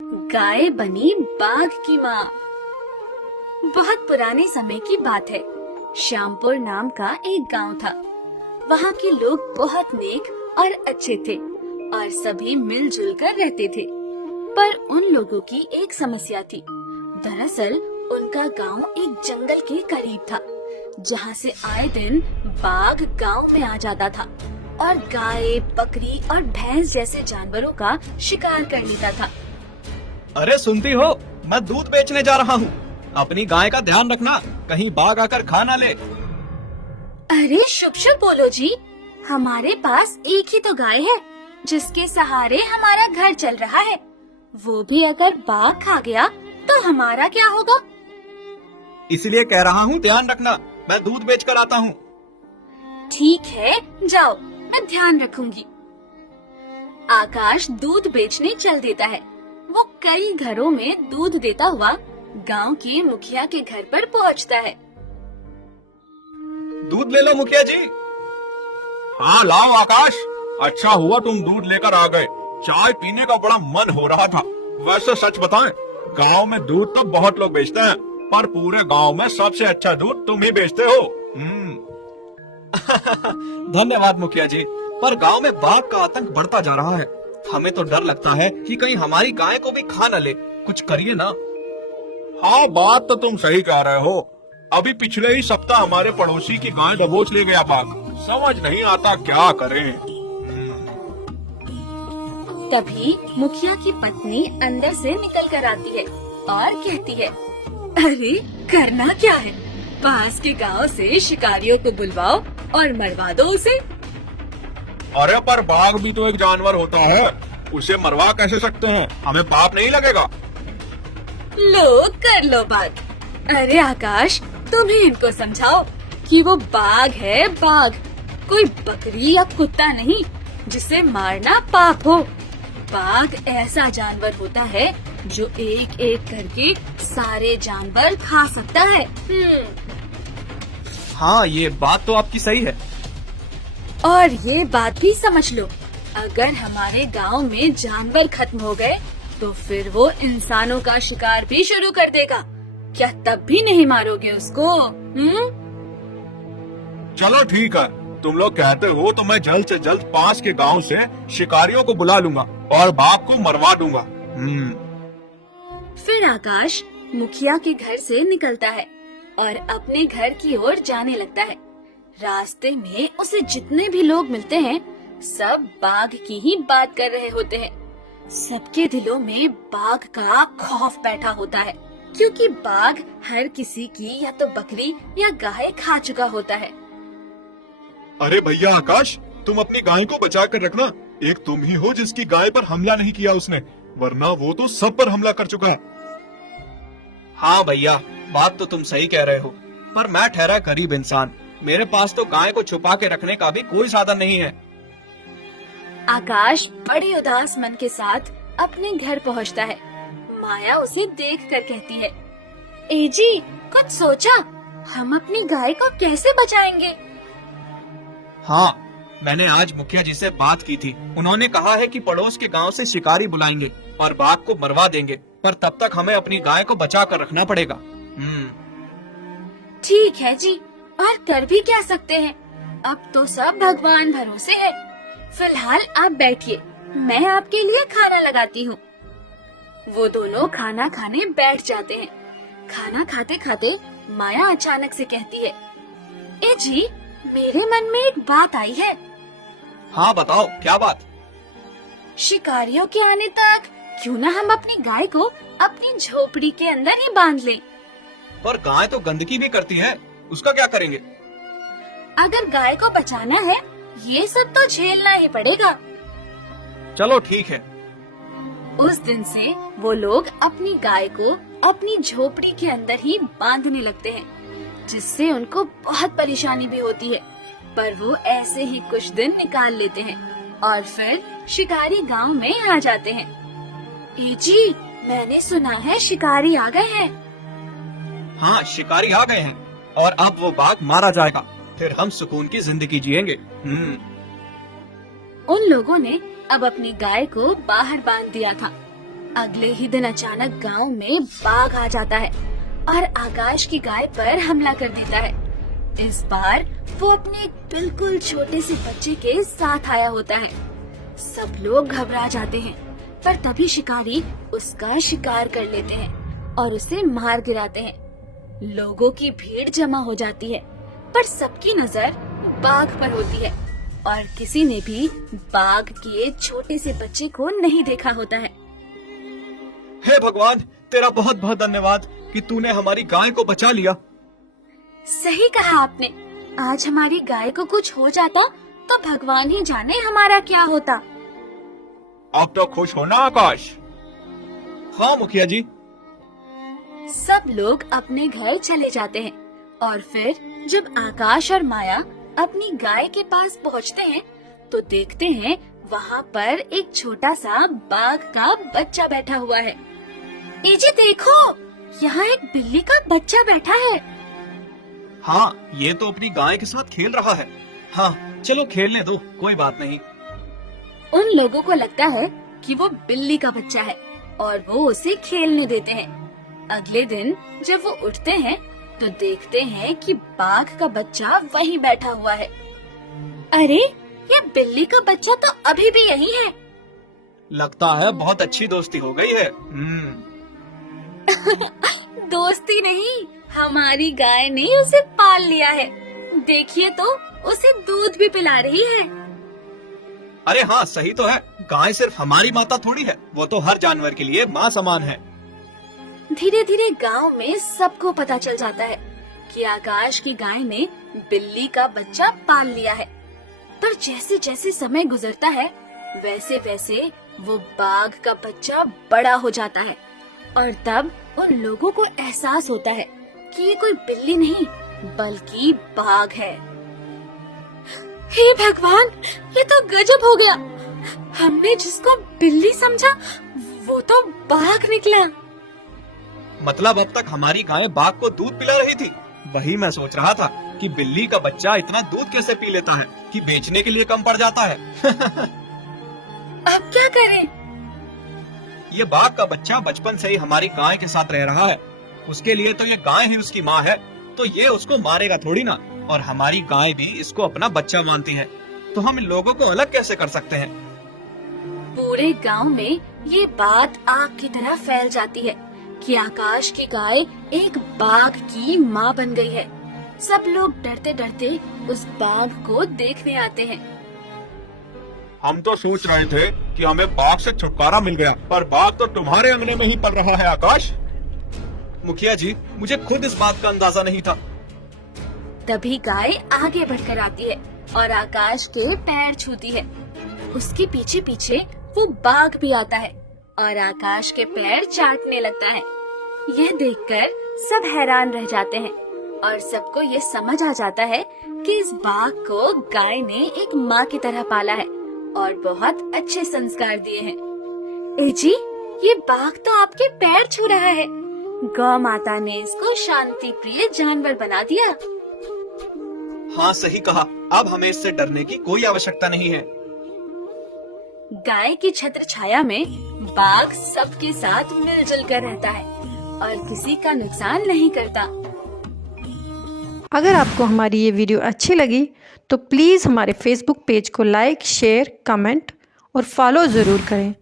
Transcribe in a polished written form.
गाय बनी बाघ की माँ। बहुत पुराने समय की बात है। श्यामपुर नाम का एक गांव था। वहाँ के लोग बहुत नेक और अच्छे थे और सभी मिलजुल कर रहते थे। पर उन लोगों की एक समस्या थी। दरअसल उनका गांव एक जंगल के करीब था, जहाँ से आए दिन बाघ गांव में आ जाता था और गाय, बकरी और भैंस जैसे जानवरों का शिकार कर लेता था। अरे सुनती हो, मैं दूध बेचने जा रहा हूँ। अपनी गाय का ध्यान रखना, कहीं बाघ आकर खा ना ले। अरे शुभ शुभ बोलो जी। हमारे पास एक ही तो गाय है जिसके सहारे हमारा घर चल रहा है। वो भी अगर बाघ खा गया तो हमारा क्या होगा? इसलिए कह रहा हूँ ध्यान रखना, मैं दूध बेच कर आता हूँ। ठीक है, जाओ, मैं ध्यान रखूंगी। आकाश दूध बेचने चल देता है। वो कई घरों में दूध देता हुआ गांव के मुखिया के घर पर पहुंचता है। दूध ले लो मुखिया जी। हाँ लाओ आकाश, अच्छा हुआ तुम दूध लेकर आ गए। चाय पीने का बड़ा मन हो रहा था। वैसे सच बताएं, गांव में दूध तो बहुत लोग बेचते हैं, पर पूरे गांव में सबसे अच्छा दूध तुम ही बेचते हो। धन्यवाद मुखिया जी, पर गांव में बाघ का आतंक बढ़ता जा रहा है। हमें तो डर लगता है कि कहीं हमारी गाय को भी खा न ले। कुछ करिए ना। हाँ, बात तो तुम सही कह रहे हो। अभी पिछले ही सप्ताह हमारे पड़ोसी की गाय दबोच ले गया बाघ। समझ नहीं आता क्या करें। तभी मुखिया की पत्नी अंदर से निकल कर आती है और कहती है, अरे करना क्या है? पास के गांव से शिकारियों को बुलवाओ और मरवा दो उसे। अरे पर बाघ भी तो एक जानवर होता है, उसे मरवा कैसे सकते हैं? हमें पाप नहीं लगेगा? लो कर लो बात। अरे आकाश, तुम ही इनको समझाओ कि वो बाघ है, बाघ, कोई बकरी या कुत्ता नहीं जिसे मारना पाप हो। बाघ ऐसा जानवर होता है जो एक एक करके सारे जानवर खा सकता है। हाँ, ये बात तो आपकी सही है। और ये बात भी समझ लो, अगर हमारे गांव में जानवर खत्म हो गए तो फिर वो इंसानों का शिकार भी शुरू कर देगा। क्या तब भी नहीं मारोगे उसको? चलो ठीक है, तुम लोग कहते हो तो मैं जल्द से जल्द पास के गांव से शिकारियों को बुला लूंगा और बाघ को मरवा दूंगा। फिर आकाश मुखिया के घर से निकलता है और अपने घर की ओर जाने लगता है। रास्ते में उसे जितने भी लोग मिलते हैं सब बाघ की ही बात कर रहे होते हैं। सबके दिलों में बाघ का खौफ बैठा होता है, क्योंकि बाघ हर किसी की या तो बकरी या गाय खा चुका होता है। अरे भैया आकाश, तुम अपनी गाय को बचा कर रखना। एक तुम ही हो जिसकी गाय पर हमला नहीं किया उसने, वरना वो तो सब पर हमला कर चुका है। हाँ भैया, बात तो तुम सही कह रहे हो, पर मैं ठहरा गरीब इंसान। मेरे पास तो गाय को छुपा के रखने का भी कोई साधन नहीं है। आकाश बड़े उदास मन के साथ अपने घर पहुंचता है। माया उसे देखकर कहती है, ए जी, कुछ सोचा? हम अपनी गाय को कैसे बचाएंगे? हाँ, मैंने आज मुखिया जी से बात की थी। उन्होंने कहा है कि पड़ोस के गांव से शिकारी बुलाएंगे और बाघ को मरवा देंगे, पर तब तक हमें अपनी गाय को बचा कर रखना पड़ेगा। ठीक है जी, और कर भी क्या सकते हैं? अब तो सब भगवान भरोसे है। फिलहाल आप बैठिए, मैं आपके लिए खाना लगाती हूँ। वो दोनों खाना खाने बैठ जाते हैं। खाना खाते खाते माया अचानक से कहती है, ए जी, मेरे मन में एक बात आई है। हाँ बताओ, क्या बात? शिकारियों के आने तक क्यों ना हम अपनी गाय को अपनी झोपड़ी के अंदर ही बांध लें? पर गाय तो गंदगी भी करती है, उसका क्या करेंगे? अगर गाय को बचाना है, ये सब तो झेलना ही पड़ेगा। चलो ठीक है। उस दिन से वो लोग अपनी गाय को अपनी झोपड़ी के अंदर ही बांधने लगते हैं, जिससे उनको बहुत परेशानी भी होती है। पर वो ऐसे ही कुछ दिन निकाल लेते हैं और फिर शिकारी गांव में आ जाते हैं। ए जी, मैंने सुना है शिकारी आ गए हैं। हाँ, शिकारी आ गए हैं और अब वो बाघ मारा जाएगा, फिर हम सुकून की जिंदगी जिएंगे। उन लोगों ने अब अपनी गाय को बाहर बांध दिया था। अगले ही दिन अचानक गांव में बाघ आ जाता है और आकाश की गाय पर हमला कर देता है। इस बार वो अपने एक बिल्कुल छोटे से बच्चे के साथ आया होता है। सब लोग घबरा जाते हैं, पर तभी शिकारी उसका शिकार कर लेते हैं और उसे मार गिराते हैं। लोगों की भीड़ जमा हो जाती है, पर सबकी नजर बाघ पर होती है और किसी ने भी बाघ के छोटे से बच्चे को नहीं देखा होता है। हे भगवान, तेरा बहुत बहुत धन्यवाद कि तूने हमारी गाय को बचा लिया। सही कहा आपने। आज हमारी गाय को कुछ हो जाता तो भगवान ही जाने हमारा क्या होता। अब तो खुश हो ना आकाश? हाँ मुखिया जी। सब लोग अपने घर चले जाते हैं और फिर जब आकाश और माया अपनी गाय के पास पहुंचते हैं तो देखते हैं वहाँ पर एक छोटा सा बाघ का बच्चा बैठा हुआ है। ए जी देखो, यहाँ एक बिल्ली का बच्चा बैठा है। हाँ, ये तो अपनी गाय के साथ खेल रहा है। हाँ, चलो खेलने दो, कोई बात नहीं। उन लोगों को लगता है कि वो बिल्ली का बच्चा है और वो उसे खेलने देते हैं। अगले दिन जब वो उठते हैं तो देखते हैं कि बाघ का बच्चा वहीं बैठा हुआ है। अरे, ये बिल्ली का बच्चा तो अभी भी यहीं है। लगता है बहुत अच्छी दोस्ती हो गई है। दोस्ती नहीं, हमारी गाय ने उसे पाल लिया है। देखिए तो, उसे दूध भी पिला रही है। अरे हाँ, सही तो है। गाय सिर्फ हमारी माता थोड़ी है, वो तो हर जानवर के लिए माँ समान है। धीरे धीरे गांव में सबको पता चल जाता है कि आकाश की गाय ने बिल्ली का बच्चा पाल लिया है। पर जैसे जैसे समय गुजरता है वैसे वैसे वो बाघ का बच्चा बड़ा हो जाता है और तब उन लोगों को एहसास होता है कि ये कोई बिल्ली नहीं बल्कि बाघ है। हे भगवान, ये तो गजब हो गया। हमने जिसको बिल्ली समझा वो तो बाघ निकला। मतलब अब तक हमारी गाय बाघ को दूध पिला रही थी। वही मैं सोच रहा था कि बिल्ली का बच्चा इतना दूध कैसे पी लेता है कि बेचने के लिए कम पड़ जाता है। अब क्या करें? ये बाघ का बच्चा बचपन से ही हमारी गाय के साथ रह रहा है। उसके लिए तो ये गाय ही उसकी माँ है, तो ये उसको मारेगा थोड़ी ना। और हमारी गाय भी इसको अपना बच्चा मानती है, तो हम इन लोगों को अलग कैसे कर सकते हैं? पूरे गांव में ये बात आग की तरह फैल जाती है कि आकाश की गाय एक बाघ की माँ बन गई है। सब लोग डरते डरते उस बाघ को देखने आते हैं। हम तो सोच रहे थे कि हमें बाघ से छुटकारा मिल गया, पर बाघ तो तुम्हारे अंगने में ही पल रहा है आकाश। मुखिया जी, मुझे खुद इस बात का अंदाजा नहीं था। तभी गाय आगे बढ़कर आती है और आकाश के पैर छूती है। उसके पीछे पीछे वो बाघ भी आता है और आकाश के पैर चाटने लगता है। यह देखकर सब हैरान रह जाते हैं और सबको ये समझ आ जाता है कि इस बाघ को गाय ने एक माँ की तरह पाला है और बहुत अच्छे संस्कार दिए हैं। ए जी, ये बाघ तो आपके पैर छू रहा है। गौ माता ने इसको शांति प्रिय जानवर बना दिया। हाँ, सही कहा। अब हमें इससे डरने की कोई आवश्यकता नहीं है। गाय की छत्र छाया में बाघ सबके साथ मिलजुल कर रहता है और किसी का नुकसान नहीं करता। अगर आपको हमारी ये वीडियो अच्छी लगी तो प्लीज़ हमारे फेसबुक पेज को लाइक, शेयर, कमेंट और फॉलो ज़रूर करें।